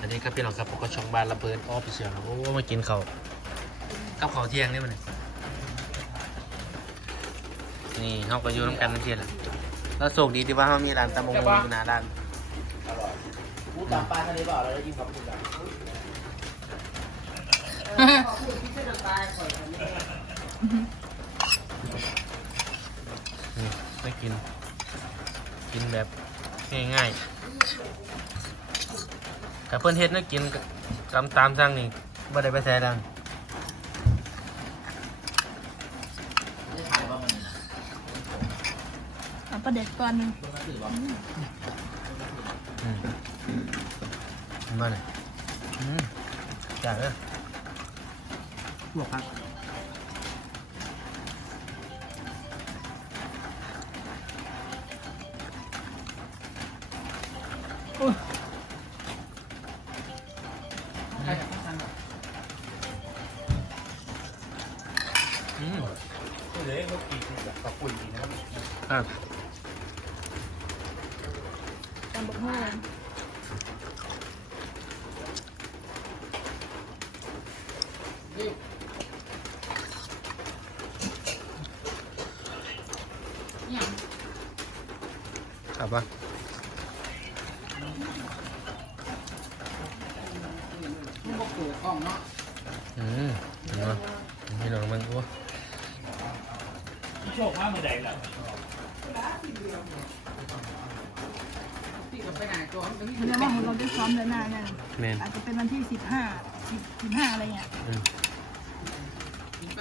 อันนี้ครับพี่น้องครับผมก็ช่องบ้านระเบิดออฟฟิเชียลโอ้มากินเขาวกับเขาวเที่ยงนี่มันยนี่เขาก็อยู่น้ำกันนั่นเทียนแหละแล้วโชคดีที่ว่าเขามีร้านตำมงอยู่หน้าร้านอร่อยพูดตามปลาทะเลบ่าเราได้ยินคำพูดกันนี่ไม่กิน กินแบบง่ายๆ แต่เพื่อนเฮ็ดนะกินตามตามสั่งนี่บ่ได้ไปแซ่ดังได้ขายบ้างมันนะเอาประเด็ดก่อนหนึงเพิ่งมาสื่อว่าอืมมาเลยอืมจัดเลยพวกครับ กินแบบกระปุยนะครับครับตำบักหุ่งครับปะมันบอกตัวกล้องเนาะอืมเห็นปะพี่น้องมันโอ้ โชคว่าเมื่อใดล่ะที่กับไปไหนตัวมันเดี๋ยวว่าเราได้ซ้อมเดือนหน้าเนี่ยแมนอาจจะเป็นวันที่สิบห้าสิบสิบห้าอะไรเงี้ยอืม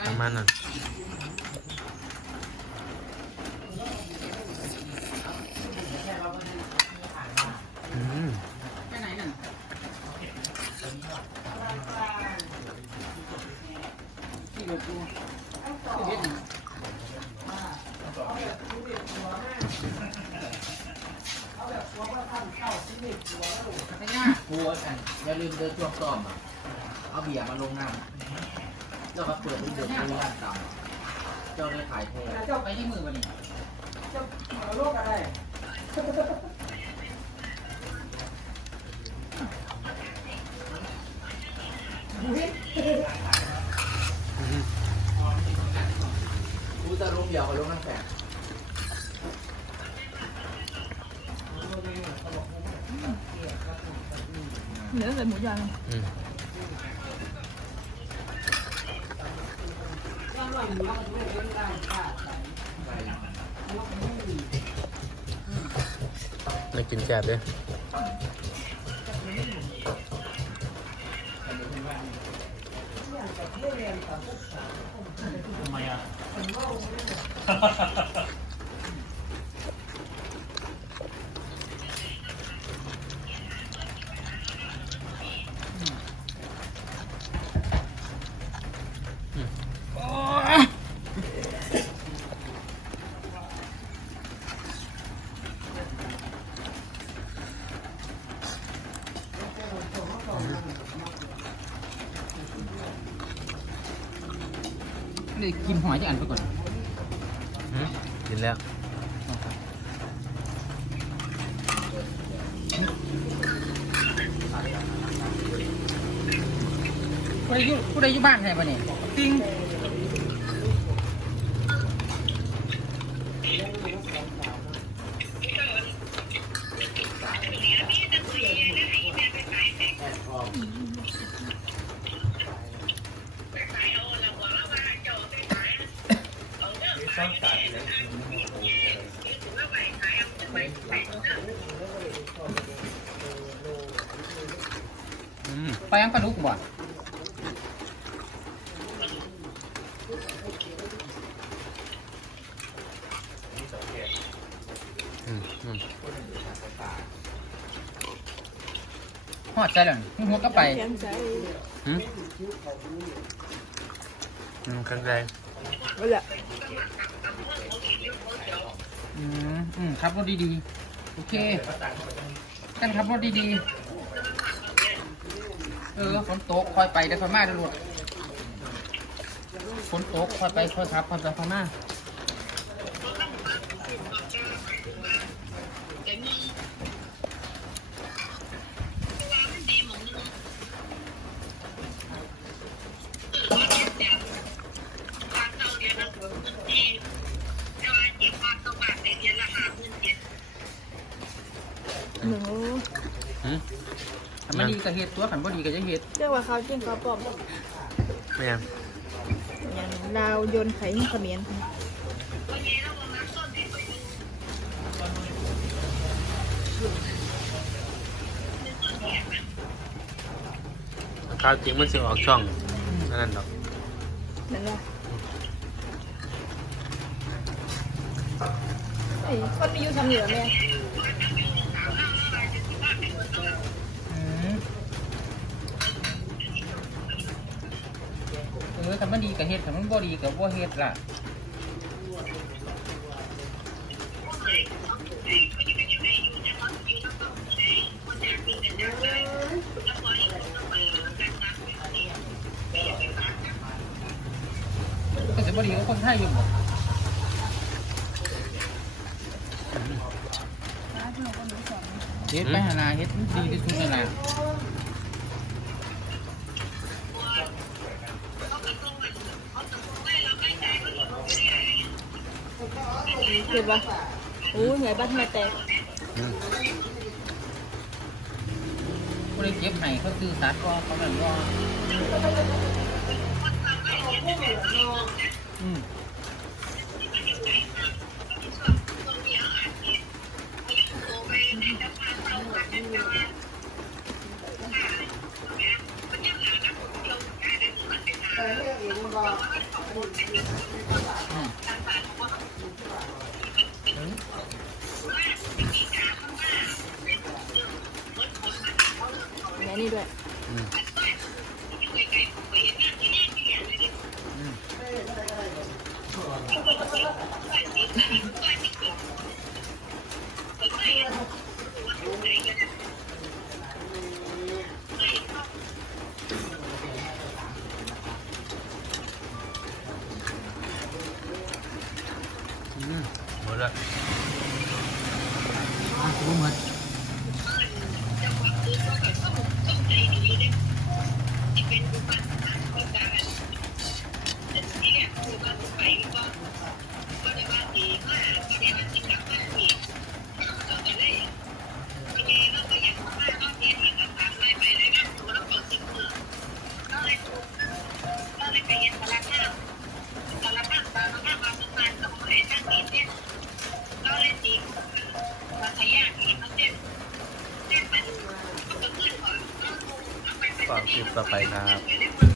ประมาณนั้นอืมไปไหนนั่นที่เราตัวที่เห็นไม่ ยอันอย่าลืมเดินช่วงซ้อมอะเอาเบียร์มาลงน้ำแล้วก็เปิดดูเดือดดูร้านต่ำเจ้าได้ขายแท้เจ้าไปที่มือวันนี้เจ้าโลกอะไร กูจะลงเดี่ยวกับลงนั่งแฝง เหลือแต่หมูยอ อืมได้กินแซ่บ เลยกินหอยจะอ่านไปก่อนอืมกินแล้ว กูไดอยู่ผู้ใดอยู่บ้านใครปะเนี่ยจริง ไปยังปลาดุกบ่อืมอืมหอดใจแล้วนี่หัวก็ไปแข็งใจอืมอืมข้างในนั่นแหละอืมอืมขับรถดีๆ โอเคกันขับรถดีๆ เออฝนตกคอยไปได้คอยมาเด้อลูกฝนตกคอยไปคอยขับคอยไปคอยมา หืม ถ้ามันดี ก็เฮ็ดตัวขันบ่ดีก็จะเฮ็ดเรียกว่าเขาจิ้นเขาปลอมไม่ยังอย่างดาวยนต์ไข่เขมิ้นข้าวจริงมันสิออกช่องนั่นนั่นดอกนั่นแหละไอ้คนมีอยู่ทำเหนือแม่อืม ออถ้ามันดีก็เฮ็ดถ้ามันบ่ดีก็บ่เฮ็ดล่ะก็จะบ่ดีกับคนไทยอยู่บ่ร้านที่เราก็รู้สอนเฮ็ดไปหานาเฮ็ดดีที่สุดนั่นล่ะ เห็นปะโอ้ยเหนื่อยบ้านมาแตกอืมบ่ได้เก็บให้เขาซื้อสัตว์ก็เขานั่นก็อืม แม่นี่ด้วย อืม อื ม ต่อไปครับ